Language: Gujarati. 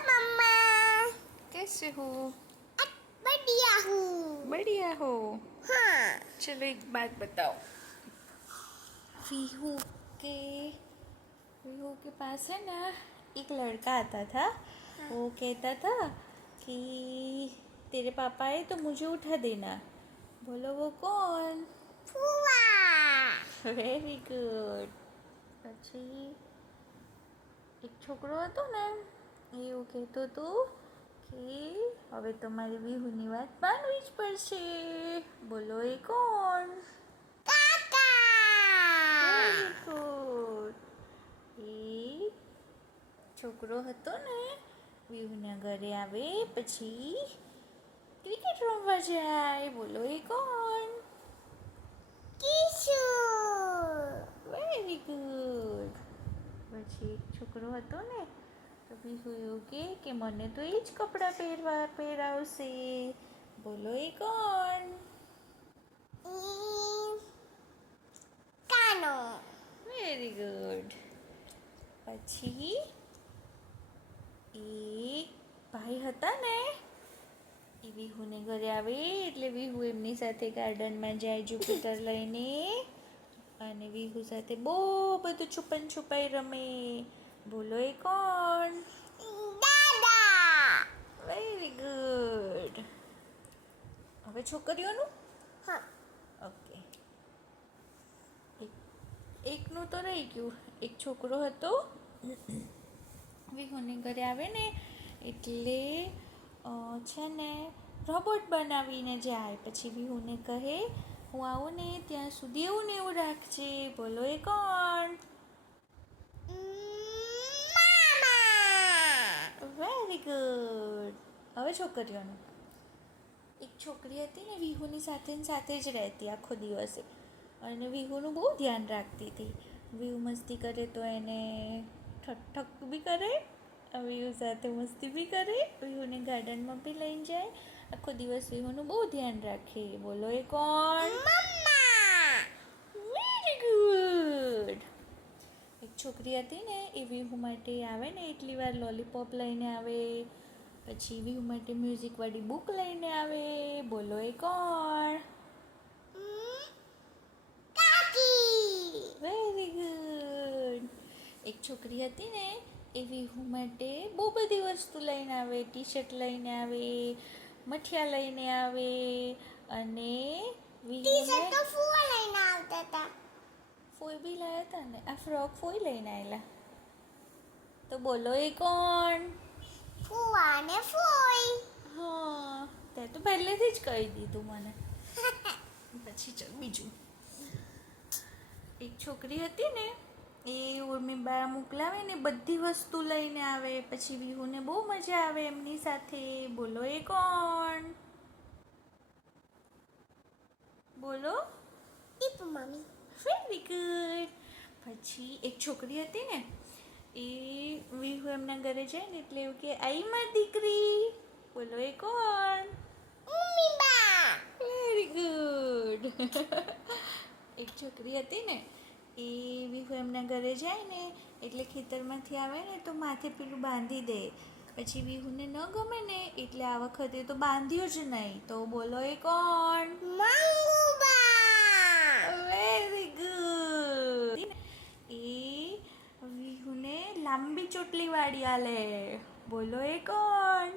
मम्मा। कैसे हो? बढ़िया हूँ। बढ़िया हो। हाँ। चलो एक बात बताओ। वीहू के वीहू के पास है ना एक लड़का आता था। हाँ। वो कहता था कि तेरे पापा आए तो मुझे उठा देना। बोलो वो कौन? फुआ। Very good. પછી એક છોકરો હતો ને એ એવું કહેતો હતો કે હવે તમારી વિહુની વાત માનવી જ પડશે. બોલો એ કોણ? काका। Very good. એ છોકરો હતો ને વિહુના ઘરે આવે પછી ક્રિકેટ રમવા જાય. બોલો એ કોણ? किशु। Very good. પછી એક છોકરો હતો ને તો વિહુ એવું કે મને તો એ જ કપડાં પહેરાવશે. બોલો એ કોણ? कानो। Very good. પછી એક ભાઈ હતા ને એ વિહુને ઘરે આવે એટલે વિહુ એમની સાથે ગાર્ડનમાં જાય જુપિટર લઈને અને વિહુ સાથે બહુ બધું છુપન છુપાઈ રમે. બોલો એ કોણ? दादा। Very good. હવે છોકરીઓનું हाँ। ઓકે. એકનું તો રહી ગયું. એક છોકરો હતો વિહુને ઘરે આવે ને એટલે છે ને રોબોટ બનાવીને જાય. પછી વિહુને કહે હું આવું ને ત્યાં સુધી એવું ને એવું રાખજે. બોલો એ કોણ? मामा। Very good. હવે છોકરીઓનું. એક છોકરી હતી ને વિહુની સાથે ને સાથે જ રહેતી આખો દિવસે અને વિહુનું બહુ ધ્યાન રાખતી હતી. વિહુ મસ્તી કરે તો એને ઠક બી કરે, વિહુ સાથે મસ્તી બી કરે, વિહુને ગાર્ડનમાં બી લઈને જાય. આખો દિવસ વિહુનું બહુ ધ્યાન રાખે. બોલો એ કોણ? मम्मा। Very good. એક છોકરી હતી ને એ વિહુ માટે આવે ને એટલી વાર લોલીપોપ લઈને આવે. પછી વિહુ માટે મ્યુઝિકવાળી બુક લઈને આવે. બોલો એ કોણ? काकी। Very good. એક છોકરી હતી ને એ વિહુ માટે બહુ બધી વસ્તુ લઈને આવે. ટી શર્ટ લઈને આવે, મઠિયા લઈને આવે અને टी-शर्ट तो फुआ लेने आता था। ફોઈ બી લાવ્યા હતા ને. આ ફ્રોક ફોઈ લઈને આવેલા. તો બોલો એ કોણ? फुआ ने फुई। હા તે તો પહેલેથી જ કહી દીધું મને. પછી ચલ બીજું. એક છોકરી હતી ને એ ઉર્મી બા મોકલાવે ને બધી વસ્તુ લઈને આવે. પછી વિહુને બહુ મજા આવે એમની સાથે. બોલો એ કોણ? બોલો. टीपू मम्मी। Very good. પછી એક છોકરી હતી ને એ વિહુ એમના ઘરે જાય ને એટલે એવું કે આઈ મારી દીકરી. બોલો એ કોણ? मम्मी बा। Very good. એક છોકરી હતી ને એ વિહુ એમના ઘરે જાય ને એટલે ખેતરમાંથી આવે ને તો માથે પેલું બાંધી દે. પછી વિહુને ન ગમે ને એટલે આ વખતે તો બાંધ્યું જ નહીં. તો બોલો એ કોણ? मंगू बा। Very good. એ વિહુને લાંબી ચોટલી વાળી આલે. બોલો એ કોણ?